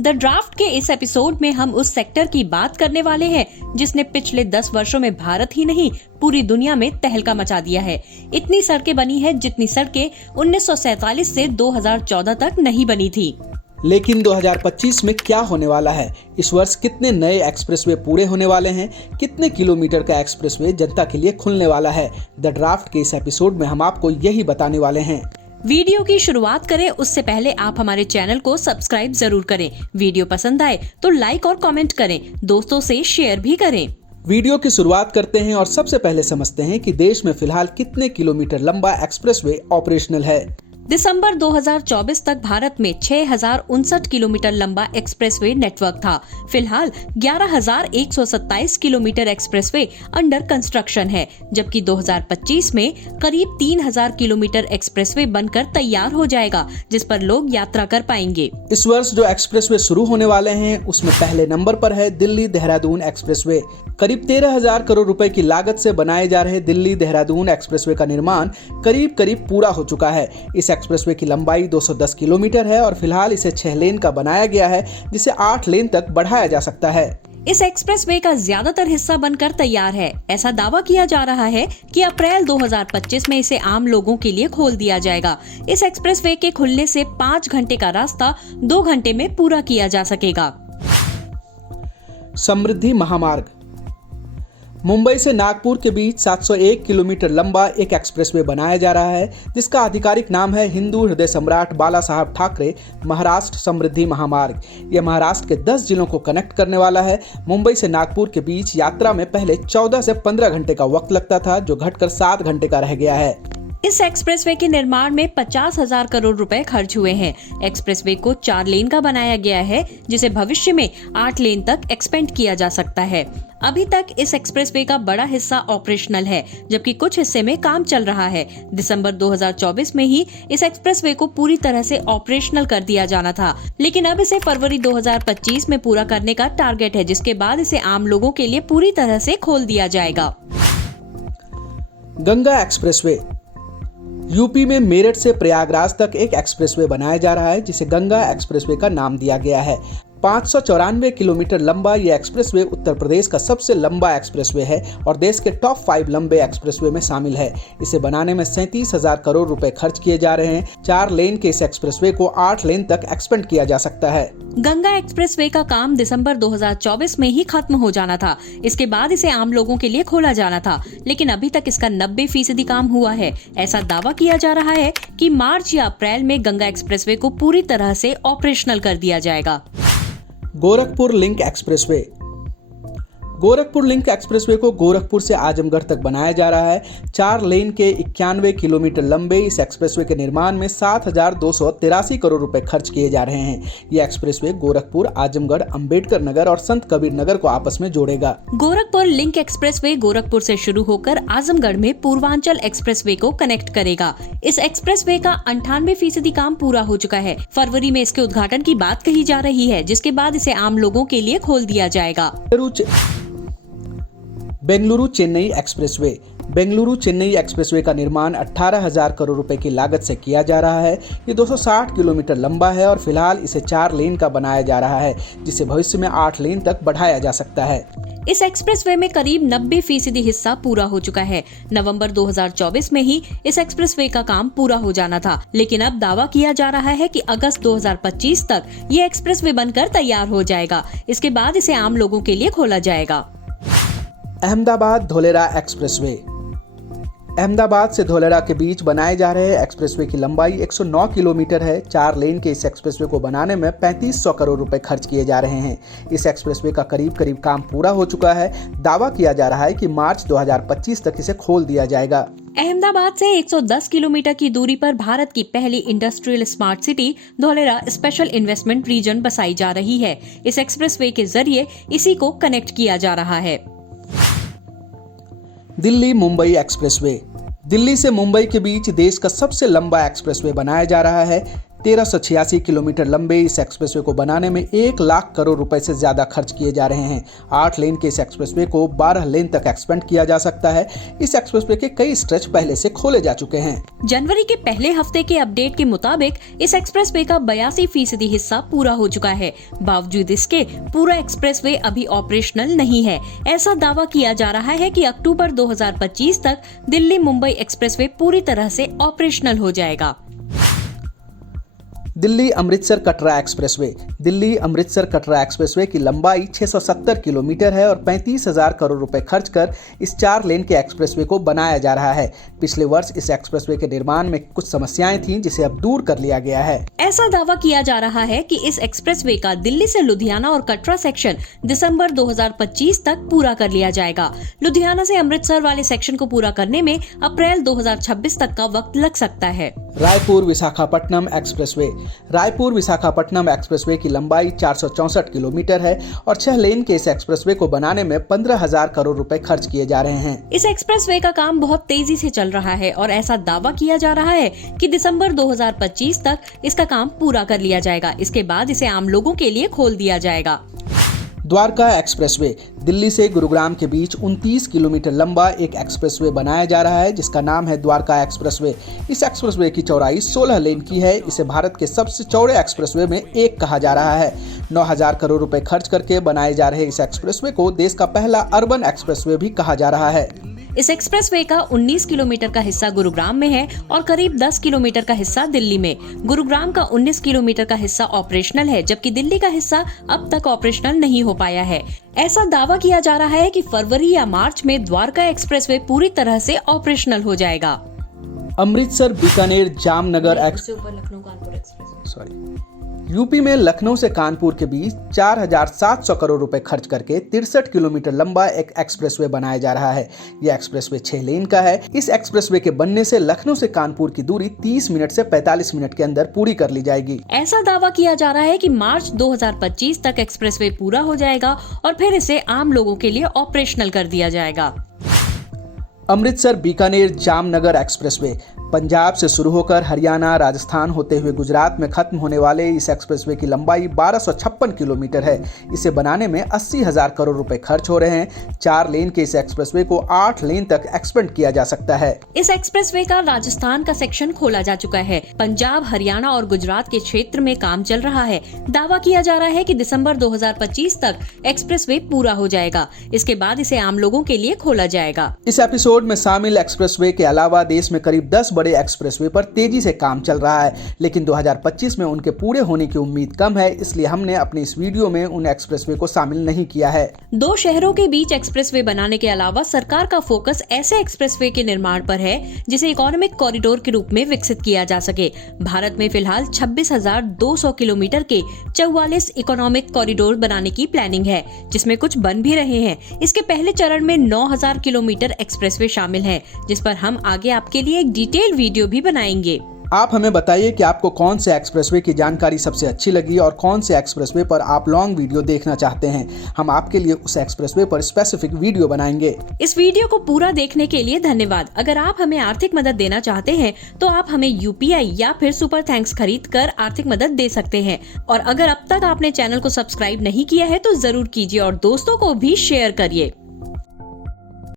The draft के इस episode में हम उस सेक्टर की बात करने वाले हैं जिसने पिछले 10 वर्षों में भारत ही नहीं पूरी दुनिया में तहलका मचा दिया है। इतनी सड़कें बनी है जितनी सड़कें 1947 से 2014 तक नहीं बनी थी। लेकिन 2025 में क्या होने वाला है? इस वर्ष कितने नए एक्सप्रेसवे पूरे होने वाले हैं? कितने किलोमीटर का एक्सप्रेसवे जनता के लिए खुलने वाला है? द ड्राफ्ट के इस एपिसोड में हम आपको यही बताने वाले हैं। वीडियो की शुरुआत करें उससे पहले आप हमारे चैनल को सब्सक्राइब जरूर करें। वीडियो पसंद आए तो लाइक और कमेंट करें, दोस्तों से शेयर भी करें। वीडियो की शुरुआत करते हैं और सबसे पहले समझते हैं कि देश में फिलहाल कितने किलोमीटर लंबा एक्सप्रेसवे ऑपरेशनल है। दिसंबर 2024 तक भारत में 6059 किलोमीटर लंबा एक्सप्रेसवे नेटवर्क था। फिलहाल 11127 किलोमीटर एक्सप्रेसवे अंडर कंस्ट्रक्शन है, जबकि 2025 में करीब 3000 किलोमीटर एक्सप्रेसवे बनकर तैयार हो जाएगा, जिस पर लोग यात्रा कर पाएंगे। इस वर्ष जो एक्सप्रेसवे शुरू होने वाले हैं उसमें पहले नंबर पर है दिल्ली देहरादून एक्सप्रेसवे। करीब 13,000 करोड़ रुपए की लागत से बनाए जा रहे दिल्ली देहरादून एक्सप्रेसवे का निर्माण करीब पूरा हो चुका है। इस एक्सप्रेसवे की लंबाई 210 किलोमीटर है और फिलहाल इसे 6 लेन का बनाया गया है, जिसे 8 लेन तक बढ़ाया जा सकता है। इस एक्सप्रेसवे का ज्यादातर हिस्सा बनकर तैयार है। ऐसा दावा किया जा रहा है कि अप्रैल 2025 में इसे आम लोगों के लिए खोल दिया जाएगा। इस एक्सप्रेसवे के खुलने से 5 घंटे का रास्ता 2 घंटे में पूरा किया जा सकेगा। समृद्धि महामार्ग। मुंबई से नागपुर के बीच 701 किलोमीटर लंबा एक एक्सप्रेसवे बनाया जा रहा है, जिसका आधिकारिक नाम है हिंदू हृदय सम्राट बाला साहब ठाकरे महाराष्ट्र समृद्धि महामार्ग। यह महाराष्ट्र के 10 जिलों को कनेक्ट करने वाला है। मुंबई से नागपुर के बीच यात्रा में पहले 14 से 15 घंटे का वक्त लगता था, जो घटकर 7 घंटे का रह गया है। इस एक्सप्रेसवे के निर्माण में 50,000 करोड़ रुपए खर्च हुए हैं। एक्सप्रेसवे को 4 लेन का बनाया गया है, जिसे भविष्य में 8 लेन तक एक्सपेंड किया जा सकता है। अभी तक इस एक्सप्रेसवे का बड़ा हिस्सा ऑपरेशनल है, जबकि कुछ हिस्से में काम चल रहा है। दिसंबर 2024 में ही इस एक्सप्रेसवे को पूरी तरह से ऑपरेशनल कर दिया जाना था, लेकिन अब इसे फरवरी 2025 में पूरा करने का टारगेट है, जिसके बाद इसे आम लोगों के लिए पूरी तरह से खोल दिया जाएगा। गंगा एक्सप्रेसवे। यूपी में मेरठ से प्रयागराज तक एक एक्सप्रेसवे बनाया जा रहा है, जिसे गंगा एक्सप्रेसवे का नाम दिया गया है। 594 किलोमीटर लंबा यह एक्सप्रेसवे उत्तर प्रदेश का सबसे लंबा एक्सप्रेसवे है और देश के टॉप 5 लंबे एक्सप्रेसवे में शामिल है। इसे बनाने में 37,000 करोड़ रुपए खर्च किए जा रहे हैं। 4 लेन के इस एक्सप्रेसवे को 8 लेन तक एक्सपेंड किया जा सकता है। गंगा एक्सप्रेसवे का काम दिसंबर 2024 में ही खत्म हो जाना था। इसके बाद इसे आम लोगों के लिए खोला जाना था, लेकिन अभी तक इसका 90% काम हुआ है। ऐसा दावा किया जा रहा है कि मार्च या अप्रैल में गंगा एक्सप्रेसवे को पूरी तरह से ऑपरेशनल कर दिया जाएगा। Gorakhpur link expressway. Gorakhpur link expressway को गोरखपुर से आजमगढ़ तक बनाया जा रहा है। 4 लेन के 91 किलोमीटर लंबे इस एक्सप्रेसवे के निर्माण में 7,283 करोड़ रुपए खर्च किए जा रहे हैं। यह एक्सप्रेसवे गोरखपुर, आजमगढ़, अंबेडकर नगर और संत कबीर नगर को आपस में जोड़ेगा। गोरखपुर लिंक एक्सप्रेसवे गोरखपुर से शुरू होकर आजमगढ़ में पूर्वांचल एक्सप्रेसवे को कनेक्ट करेगा। इस एक्सप्रेसवे का 98% काम पूरा हो चुका है। फरवरी में इसके उद्घाटन की बात कही जा रही है, जिसके बाद इसे आम लोगों के लिए खोल दिया जाएगा। बेंगलुरु चेन्नई एक्सप्रेसवे। बेंगलुरु चेन्नई एक्सप्रेसवे का निर्माण 18,000 करोड़ रुपए की लागत से किया जा रहा है। ये 260 किलोमीटर लंबा है और फिलहाल इसे 4 लेन का बनाया जा रहा है, जिसे भविष्य में 8 लेन तक बढ़ाया जा सकता है। इस एक्सप्रेसवे में करीब 90% हिस्सा पूरा हो चुका है। नवंबर 2024 में ही इस एक्सप्रेसवे का काम पूरा हो जाना था, लेकिन अब दावा किया जा रहा है कि अगस्त 2025 तक ये एक्सप्रेसवे बनकर तैयार हो जाएगा। इसके बाद इसे आम लोगों के लिए खोला जाएगा। अहमदाबाद धोलेरा एक्सप्रेसवे। अहमदाबाद से धोलेरा के बीच बनाए जा रहे एक्सप्रेसवे की लंबाई 109 किलोमीटर है। 4 लेन के इस एक्सप्रेसवे को बनाने में 3500 करोड़ रुपए खर्च किए जा रहे हैं। इस एक्सप्रेसवे का करीब काम पूरा हो चुका है। दावा किया जा रहा है कि मार्च 2025 तक इसे खोल दिया जाएगा। अहमदाबाद से 110 किलोमीटर की दूरी पर भारत की पहली industrial smart city Dholera special investment region बसाई जा रही है। इस एक्सप्रेसवे के जरिए इसी को कनेक्ट किया जा रहा है। दिल्ली मुंबई एक्सप्रेसवे। दिल्ली से मुंबई के बीच देश का सबसे लंबा एक्सप्रेसवे बनाया जा रहा है। 1386 किलोमीटर लंबे इस एक्सप्रेसवे को बनाने में 1 लाख करोड़ रुपए से ज्यादा खर्च किए जा रहे हैं। 8 लेन के इस एक्सप्रेसवे को 12 लेन तक एक्सपेंड किया जा सकता है। इस एक्सप्रेसवे के कई स्ट्रेच पहले से खोले जा चुके हैं। जनवरी के पहले हफ्ते के अपडेट के मुताबिक इस एक्सप्रेसवे का 82% हिस्सा पूरा हो चुका है। बावजूद इसके पूरा एक्सप्रेसवे अभी ऑपरेशनल नहीं है। ऐसा दावा किया जा रहा है कि अक्टूबर 2025 तक दिल्ली मुंबई एक्सप्रेसवे पूरी तरह से ऑपरेशनल हो जाएगा। दिल्ली अमृतसर कटरा एक्सप्रेसवे। दिल्ली अमृतसर कटरा एक्सप्रेसवे की लंबाई 670 किलोमीटर है और 35,000 करोड़ रुपए खर्च कर इस 4 लेन के एक्सप्रेसवे को बनाया जा रहा है। पिछले वर्ष इस एक्सप्रेसवे के निर्माण में कुछ समस्याएं थीं, जिसे अब दूर कर लिया गया है। ऐसा दावा किया जा रहा है कि इस एक्सप्रेसवे का दिल्ली से लुधियाना और कटरा सेक्शन दिसंबर 2025 तक पूरा कर लिया जाएगा। लुधियाना से अमृतसर वाले सेक्शन को पूरा करने में अप्रैल 2026 तक का वक्त लग सकता है। रायपुर विशाखापट्टनम एक्सप्रेसवे। रायपुर विशाखापट्टनम एक्सप्रेसवे की लंबाई 464 किलोमीटर है और 6 लेन के इस एक्सप्रेसवे को बनाने में 15,000 करोड़ रुपए खर्च किए जा रहे हैं। इस एक्सप्रेसवे का काम बहुत तेजी से चल रहा है और ऐसा दावा किया जा रहा है कि दिसंबर 2025 तक इसका काम पूरा कर लिया जाएगा। इसके बाद इसे आम लोगों के लिए खोल दिया जाएगा। द्वारका एक्सप्रेसवे। दिल्ली से गुरुग्राम के बीच 29 किलोमीटर लंबा एक एक्सप्रेसवे बनाया जा रहा है, जिसका नाम है द्वारका एक्सप्रेसवे। इस एक्सप्रेसवे की चौड़ाई 16 लेन की है। इसे भारत के सबसे चौड़े एक्सप्रेसवे में एक कहा जा रहा है। 9,000 करोड़ रुपए खर्च करके बनाए जा रहे इस एक्सप्रेसवे को देश का पहला अर्बन एक्सप्रेसवे भी कहा जा रहा है। इस एक्सप्रेसवे का 19 किलोमीटर का हिस्सा गुरुग्राम में है और करीब 10 किलोमीटर का हिस्सा दिल्ली में। गुरुग्राम का 19 किलोमीटर का हिस्सा ऑपरेशनल है, जबकि दिल्ली का हिस्सा अब तक ऑपरेशनल नहीं हो पाया है। ऐसा दावा किया जा रहा है कि फरवरी या मार्च में द्वारका एक्सप्रेसवे पूरी तरह से ऑपरेशनल हो जाएगा। अमृतसर बीकानेर जामनगर यूपी में लखनऊ से कानपुर के बीच 4,700 करोड़ रुपए खर्च करके 63 किलोमीटर लंबा एक एक्सप्रेसवे बनाया जा रहा है। यह एक्सप्रेसवे 6 लेन का है। इस एक्सप्रेसवे के बनने से लखनऊ से कानपुर की दूरी 30 मिनट से 45 मिनट के अंदर पूरी कर ली जाएगी। ऐसा दावा किया जा रहा है कि मार्च 2025 तक एक्सप्रेसवे पूरा हो जाएगा और फिर इसे आम लोगों के लिए ऑपरेशनल कर दिया जाएगा। अमृतसर बीकानेर जामनगर एक्सप्रेसवे। पंजाब से शुरू होकर हरियाणा राजस्थान होते हुए गुजरात में खत्म होने वाले इस एक्सप्रेसवे की लंबाई 1256 किलोमीटर है। इसे बनाने में 80,000 करोड़ रुपए खर्च हो रहे हैं। 4 लेन के इस एक्सप्रेसवे को 8 लेन तक एक्सपेंड किया जा सकता है। इस एक्सप्रेसवे का राजस्थान का सेक्शन खोला जा चुका है। पंजाब, हरियाणा और गुजरात के क्षेत्र में काम चल रहा है। दावा किया जा रहा है कि दिसंबर 2025 तक एक्सप्रेसवे पूरा हो जाएगा। इसके बाद इसे आम लोगों के लिए खोला जाएगा। इस एपिसोड में शामिल एक्सप्रेसवे के अलावा देश में करीब 10 बड़े एक्सप्रेसवे पर तेजी से काम चल रहा है, लेकिन 2025 में उनके पूरे होने की उम्मीद कम है, इसलिए हमने अपनी इस वीडियो में उन एक्सप्रेसवे को शामिल नहीं किया है। 2 शहरों के बीच एक्सप्रेसवे बनाने के अलावा सरकार का फोकस ऐसे एक्सप्रेसवे के निर्माण पर है जिसे इकोनॉमिक कॉरिडोर के रूप में विकसित किया जा सके। भारत में फिलहाल 26,200 किलोमीटर के 44 इकोनॉमिक कॉरिडोर बनाने की प्लानिंग है, जिसमें कुछ बन भी रहे हैं। इसके पहले चरण में 9,000 किलोमीटर एक्सप्रेसवे शामिल है, जिस पर हम आगे आपके लिए एक डिटेल वीडियो भी बनाएंगे। आप हमें बताइए कि आपको कौन से एक्सप्रेसवे की जानकारी सबसे अच्छी लगी और कौन से एक्सप्रेसवे पर आप लॉन्ग वीडियो देखना चाहते हैं। हम आपके लिए उस एक्सप्रेसवे पर स्पेसिफिक वीडियो बनाएंगे। इस वीडियो को पूरा देखने के लिए धन्यवाद। अगर आप हमें आर्थिक मदद देना चाहते हैं तो आप हमें UPI या फिर सुपर थैंक्स खरीद कर आर्थिक मदद दे सकते हैं। और अगर अब तक आपने चैनल को सब्सक्राइब नहीं किया है तो जरूर कीजिए और दोस्तों को भी शेयर करिए।